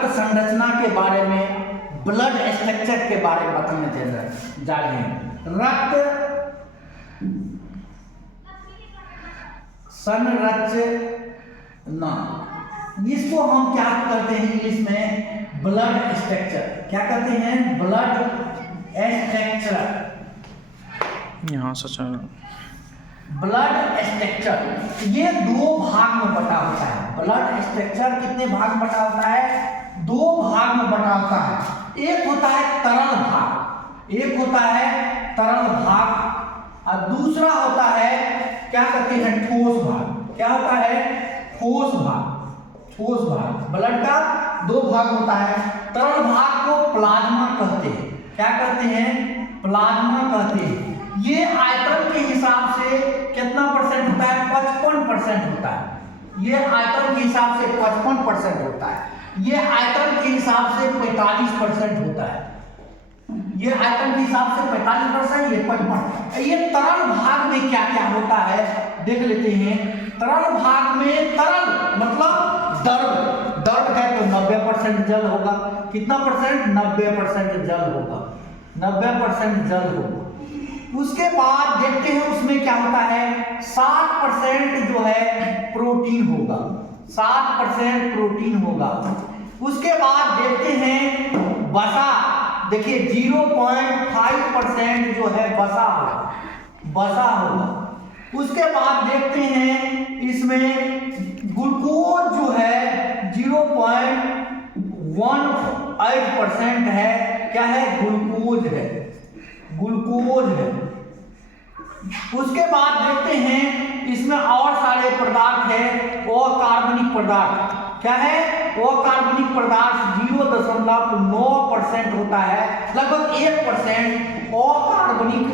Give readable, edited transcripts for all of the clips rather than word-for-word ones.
रक्त संरचना के बारे में, ब्लड स्ट्रक्चर के बारे में बताने जा रहे हैं। रक्त संरचना, इसको हम क्या कहते हैं इंग्लिश में? Blood structure. क्या कहते हैं? Blood structure. यहाँ से चल ब्लड स्ट्रक्चर ये दो भाग में बटा होता है। ब्लड स्ट्रक्चर कितने भाग में बटा होता है? दो भाग में बटा होता है। एक होता है तरल भाग, एक होता है तरल भाग, और दूसरा होता है क्या कहते हैं? ठोस भाग। क्या होता है? ठोस भाग। ठोस भाग। ब्लड का दो भाग होता है। तरल भाग को प्लाज्मा कहते हैं। क्या कहते हैं? प्लाज्मा कहते हैं। ये आयतन के हिसाब से कितना परसेंट होता है? 55% होता है। ये आयतन के हिसाब से 55% होता है। ये आयतन के हिसाब से 45% होता है। ये आयतन के हिसाब से 45%, ये 55। ये तरल भाग में क्या क्या होता है देख लेते हैं। तरल भाग में, तरल मतलब द्रव, द्रव है तो 90% जल होगा। कितना परसेंट? 90% जल होगा। 90% जल होगा। उसके बाद देखते हैं उसमें क्या होता है। 60% जो है प्रोटीन होगा। 60% प्रोटीन होगा। उसके बाद देखते हैं वसा। देखिए 0.5% जो है वसा होगा। वसा होगा। उसके बाद देखते हैं इसमें ग्लूकोज जो है 0.18% है। क्या है? ग्लूकोज है। ग्लूकोज है। उसके बाद देखते हैं इसमें और सारे पदार्थ है। अकार्बनिक पदार्थ। क्या है? अकार्बनिक पदार्थ 0.9% होता है। लगभग 1% अकार्बनिक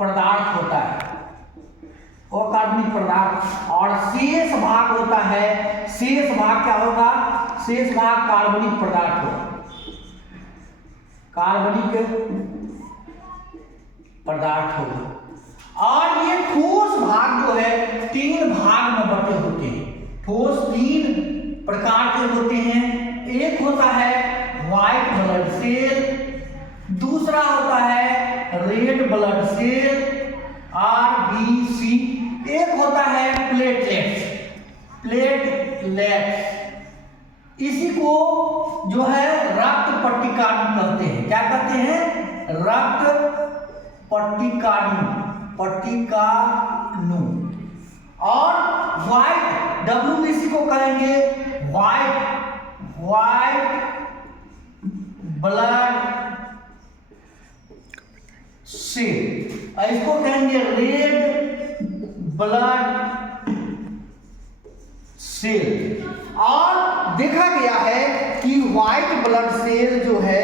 पदार्थ होता है। अकार्बनिक पदार्थ। और शेष भाग होता है, शेष भाग क्या होगा? शेष भाग कार्बनिक पदार्थ होगा। कार्बनिक पदार्थ होगा। और ये ठोस भाग जो है 3 भाग में बटे होते हैं। ठोस 3 प्रकार के होते हैं। एक होता है व्हाइट ब्लड सेल, दूसरा होता है रेड ब्लड सेल RBC, एक होता है प्लेटलेट्स। प्लेटलेट्स इसी को जो है रक्त पट्टिकाणु कहते हैं। क्या कहते हैं? रक्त पट्टिकाणु। पट्टिकाणु। और व्हाइट WBC को कहेंगे व्हाइट ब्लड सेल, इसको कहेंगे रेड ब्लड सेल। और देखा गया है कि व्हाइट ब्लड सेल जो है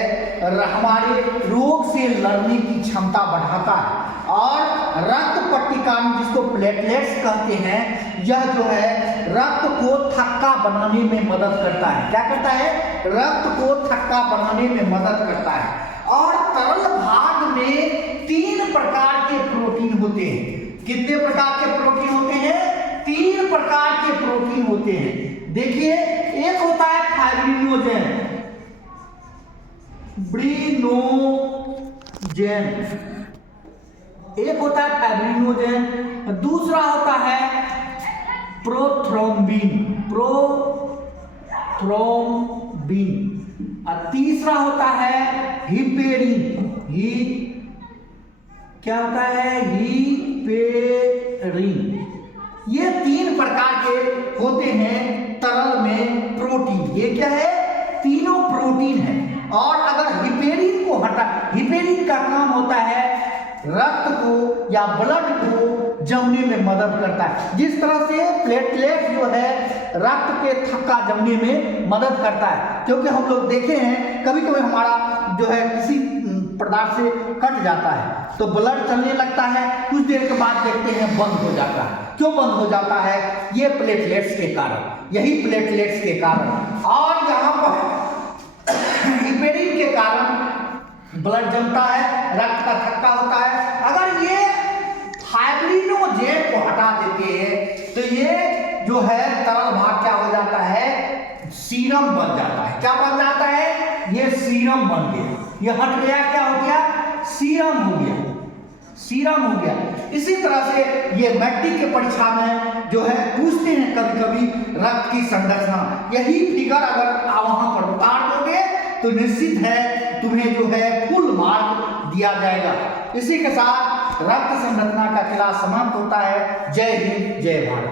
हमारे रोग से लड़ने की क्षमता बढ़ाता है। और रक्त पट्टिकाणु जिसको प्लेटलेट्स कहते हैं, यह जो है रक्त को थक्का बनाने में मदद करता है। क्या करता है? रक्त को थक्का बनाने में मदद करता है। और तरल भाग में 3 प्रकार के प्रोटीन होते हैं। कितने प्रकार के प्रोटीन होते हैं? 3 प्रकार के प्रोटीन होते हैं। देखिए, एक होता है फाइब्रिनोजेन, एक होता है फाइब्रिनोजेन, दूसरा होता है प्रोथ्रोम्बिन, और तीसरा होता है हिपेरिन। क्या होता है? हिपेरिन। ये 3 प्रकार के होते हैं तरल में प्रोटीन। ये क्या है? तीनों प्रोटीन है। और अगर हिपेरिन को हटा, हिपेरिन का काम होता है रक्त को या ब्लड को जमने में मदद करता है। जिस तरह से प्लेटलेट जो है रक्त के थक्का जमने में मदद करता है। क्योंकि हम लोग देखे हैं कभी कभी हमारा जो है किसी पदार्थ से कट जाता है तो ब्लड चलने लगता है, कुछ देर के बाद देखते हैं बंद हो जाता है। क्यों बंद हो जाता है? ये प्लेटलेट्स के कारण, यही प्लेटलेट्स के कारण। और यहाँ पर हिपेरिन के कारण ब्लड जमता है, रक्त का थक्का होता है। अगर ये फाइब्रिनोजेन को हटा जो है तरल भाग क्या हो जाता है, सीरम बन जाता है। क्या बन जाता है, ये सीरम बन गया, ये हट गया, क्या हो गया, सीरम हो गया, सीरम हो गया। इसी तरह से ये मैट्रिक के परीक्षा में जो है पूछते हैं कभी कभी रक्त की संरचना, यही फिगर अगर आप वहां पर उतार दोगे तो निश्चित है तुम्हें जो है फुल मार्क दिया जाएगा। इसी के साथ रक्त संरचना का क्लास समाप्त होता है। जय हिंद, जय भारत।